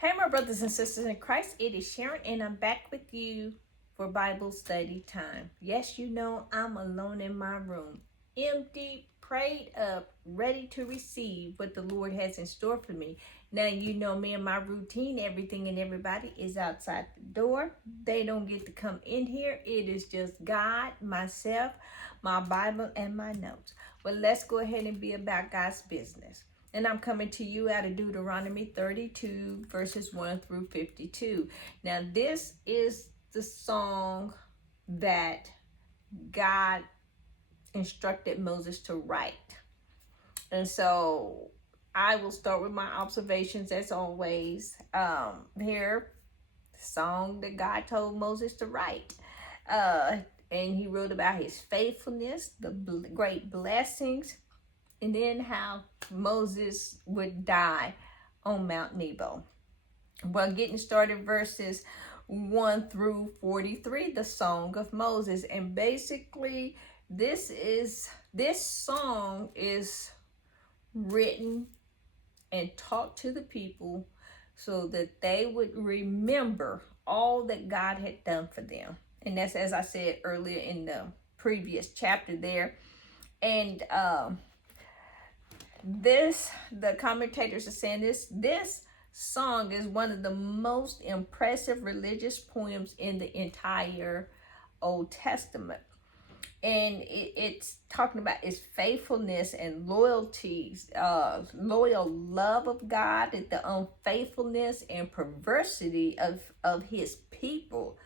Hey, my brothers and sisters in Christ, it is Sharon, and I'm back with you for Bible study time. Yes, you know, I'm alone in my room, empty, prayed up, ready to receive what the Lord has in store for me. Now, you know me and my routine, everything and everybody is outside the door. They don't get to come in here. It is just God, myself, my Bible, and my notes. Well, let's go ahead and be about God's business. And I'm coming to you out of Deuteronomy 32, verses 1 through 52. Now, this is the song that God instructed Moses to write. And so I will start with my observations as always. Here, the song that God told Moses to write. And he wrote about his faithfulness, the great blessings, and then how Moses would die on Mount Nebo. Well, getting started, verses 1 through 43, the Song of Moses. And basically, this song is written and taught to the people so that they would remember all that God had done for them. And that's, as I said earlier in the previous chapter there. And the commentators are saying this song is one of the most impressive religious poems in the entire Old Testament. And it's talking about his faithfulness and loyalties, loyal love of God, the unfaithfulness and perversity of his people.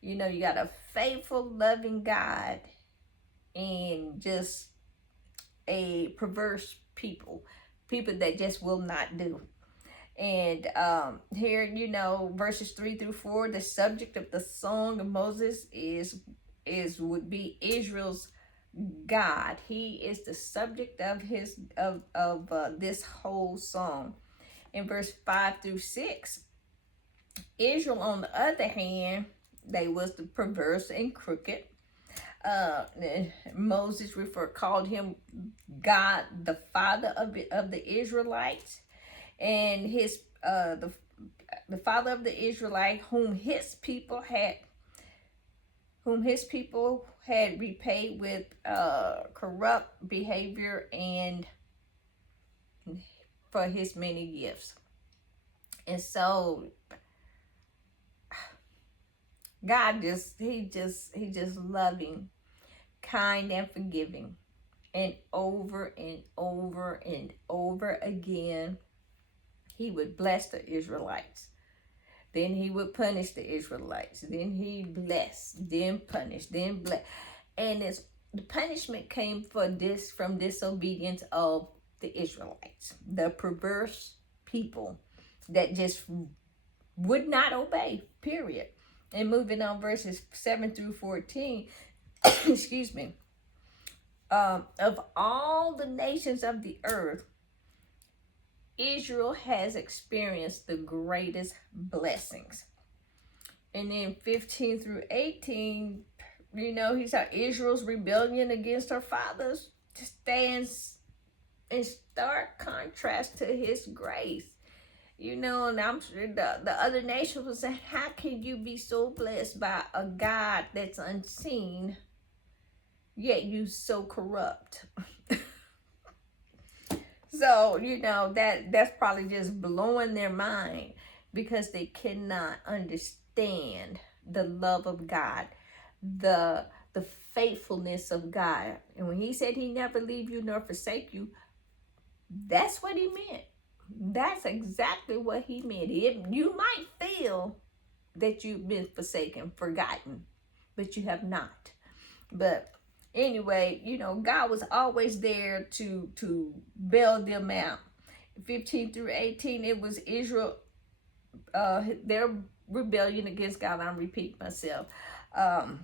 You know, you got a faithful, loving God and just a perverse people that just will not do. And here, you know, verses 3 through 4, the subject of the song of Moses would be Israel's God. He is the subject of this whole song. In verse 5 through 6, Israel, on the other hand, they was the perverse and crooked. Moses called him God, the father of the Israelites, and his the father of the Israelite whom his people had repaid with corrupt behavior and for his many gifts. And so God he just loving, kind, and forgiving. And over and over again, he would bless the Israelites. Then he would punish the Israelites. Then he blessed, then punish, then bless. And the punishment came from disobedience of the Israelites, the perverse people that just would not obey, period. And moving on, verses 7 through 14, excuse me, of all the nations of the earth, Israel has experienced the greatest blessings. And then 15 through 18, you know, he saw Israel's rebellion against her fathers stands in stark contrast to his grace. You know, and I'm sure the other nations will say, how can you be so blessed by a God that's unseen, yet you so corrupt? So, you know, that's probably just blowing their mind because they cannot understand the love of God, the faithfulness of God. And when he said he never leave you nor forsake you, that's what he meant. That's exactly what he meant. You might feel that you've been forsaken, forgotten, but you have not. But anyway, you know, God was always there to bail them out. 15 through 18, it was Israel, their rebellion against God. I'm repeating myself. And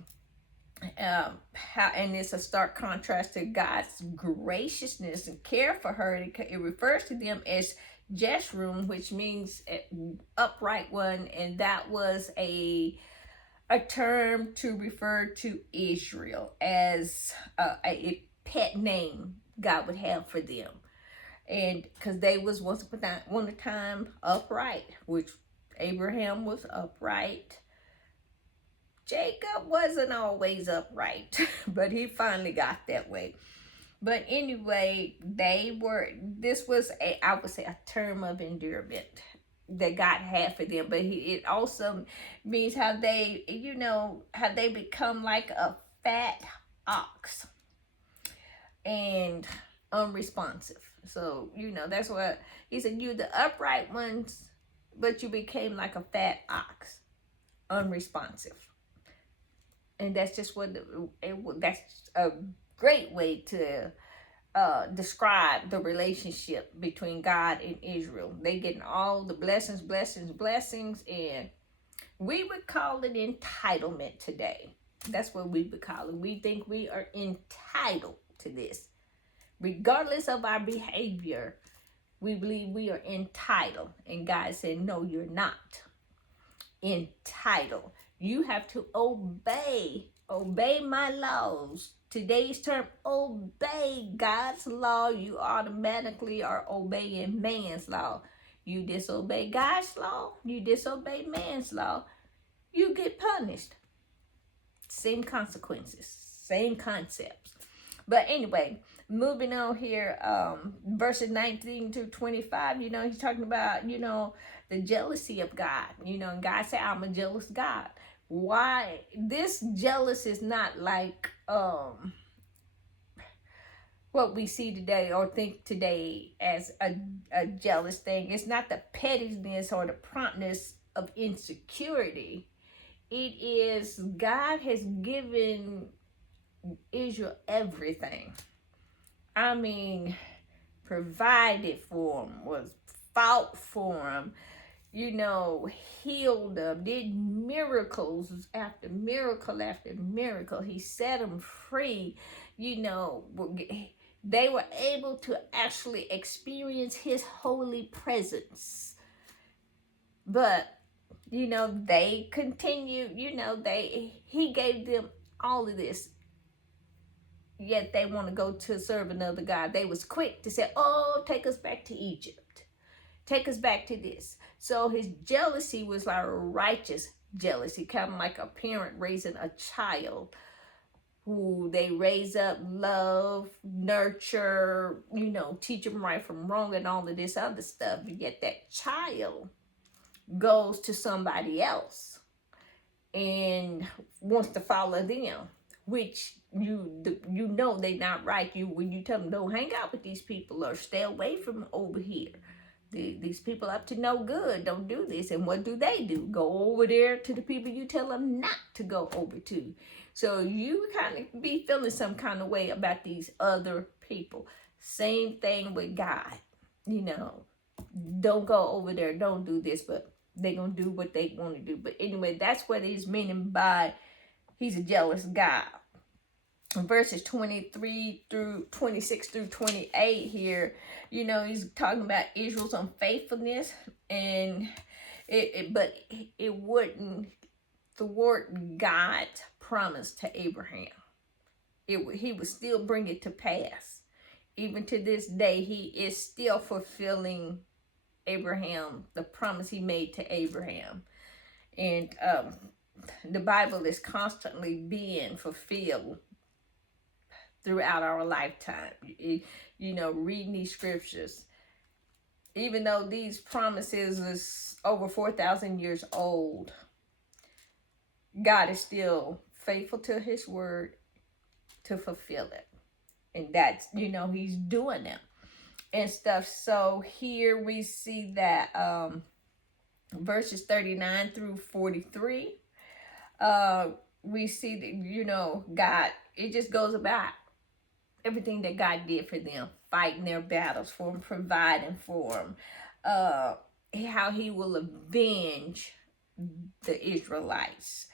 it's a stark contrast to God's graciousness and care for her. It refers to them as Jeshurun, which means upright one, and that was a term to refer to Israel as a pet name God would have for them. And because they was once upon a time upright, which Abraham was upright. Jacob wasn't always upright, but he finally got that way. But anyway, this was I would say, a term of endearment that God had for them. But it also means how they, how they become like a fat ox and unresponsive. So, that's what he said. You're the upright ones, but you became like a fat ox, unresponsive. And that's just that's a great way to describe the relationship between God and Israel. They getting all the blessings, and we would call it entitlement today. That's what we would call it. We think we are entitled to this. Regardless of our behavior, we believe we are entitled. And God said, no, you're not entitled. You have to obey my laws. Today's term, obey God's law. You automatically are obeying man's law. You disobey God's law, you disobey man's law, you get punished. Same consequences, same concepts. But anyway, moving on here, verses 19 to 25, he's talking about, the jealousy of God. And God said, I'm a jealous God. Why? This jealous is not like what we see today or think today as a jealous thing. It's not the pettiness or the promptness of insecurity. It is God has given Israel everything. I mean, provided for them, was fought for them, healed them, did miracles after miracle after miracle. He set them free. They were able to actually experience his holy presence. But, they continued, he gave them all of this. Yet they want to go to serve another God. They was quick to say, oh, take us back to Egypt. Take us back to this. So his jealousy was like a righteous jealousy, kind of like a parent raising a child who they raise up, love, nurture, teach them right from wrong and all of this other stuff. But yet that child goes to somebody else and wants to follow them, which they're not right. When you tell them, don't hang out with these people or stay away from over here. These people up to no good. Don't do this. And what do? Go over there to the people you tell them not to go over to. So you kind of be feeling some kind of way about these other people. Same thing with God. Don't go over there. Don't do this. But they're going to do what they want to do. But anyway, that's what he's meaning by he's a jealous God. Verses 23 through 26 through 28 here, he's talking about Israel's unfaithfulness, and but it wouldn't thwart God's promise to Abraham. He would still bring it to pass. Even to this day, he is still fulfilling Abraham, the promise he made to Abraham. And the Bible is constantly being fulfilled throughout our lifetime. Reading these scriptures, even though these promises is over 4,000 years old, God is still faithful to his word to fulfill it. And that's, he's doing them and stuff. So here we see that verses 39 through 43, we see that, God, it just goes about everything that God did for them, fighting their battles for them, providing for them, how he will avenge the Israelites,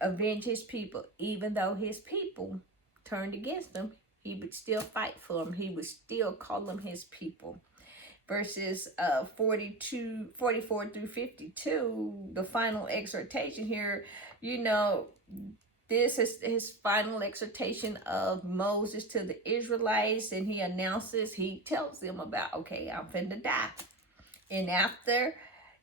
avenge his people. Even though his people turned against him, he would still fight for them. He would still call them his people. Verses 44 through 52, the final exhortation here, this is his final exhortation of Moses to the Israelites, and he tells them about, okay, I'm finna die. And after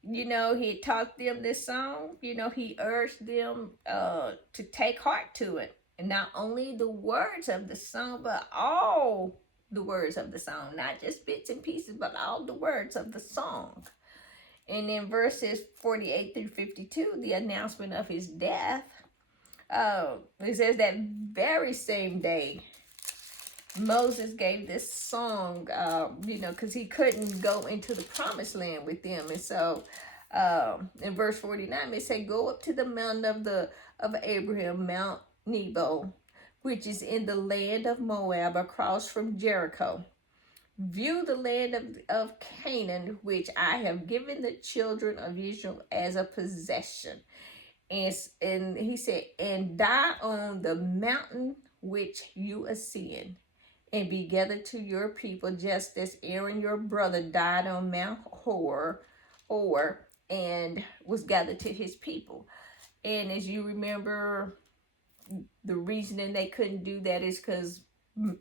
You know, he taught them this song. You know, he urged them to take heart to it. And not only the words of the song, but all the words of the song, not just bits and pieces, but all the words of the song. And in verses 48 through 52, the announcement of his death, it says that very same day, Moses gave this song, you know, because he couldn't go into the promised land with them. And so in verse 49, it said, go up to the mountain of Abraham, Mount Nebo, which is in the land of Moab, across from Jericho. View the land of Canaan, which I have given the children of Israel as a possession. And he said, and die on the mountain which you ascend, and be gathered to your people, just as Aaron your brother died on Mount Hor, and was gathered to his people. And as you remember, the reasoning they couldn't do that is because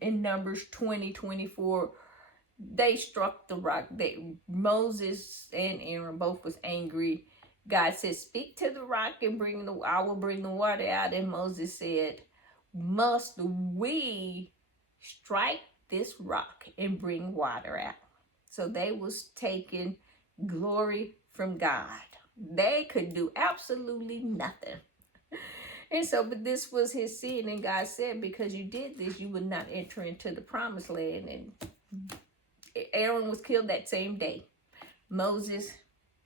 in Numbers 20:24, they struck the rock. Moses and Aaron both was angry. God said, speak to the rock and I will bring the water out. And Moses said, must we strike this rock and bring water out? So they was taking glory from God. They could do absolutely nothing. And so, but this was his sin, and God said, because you did this, you would not enter into the promised land. And Aaron was killed that same day. Moses,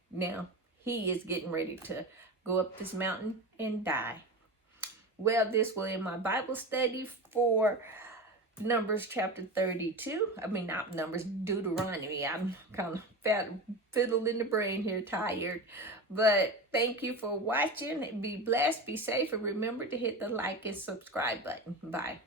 now he is getting ready to go up this mountain and die. Well, this will end my Bible study for Numbers chapter 32. I mean, not Numbers, Deuteronomy. I'm kind of fiddled in the brain here, tired. But thank you for watching. Be blessed, be safe, and remember to hit the like and subscribe button. Bye.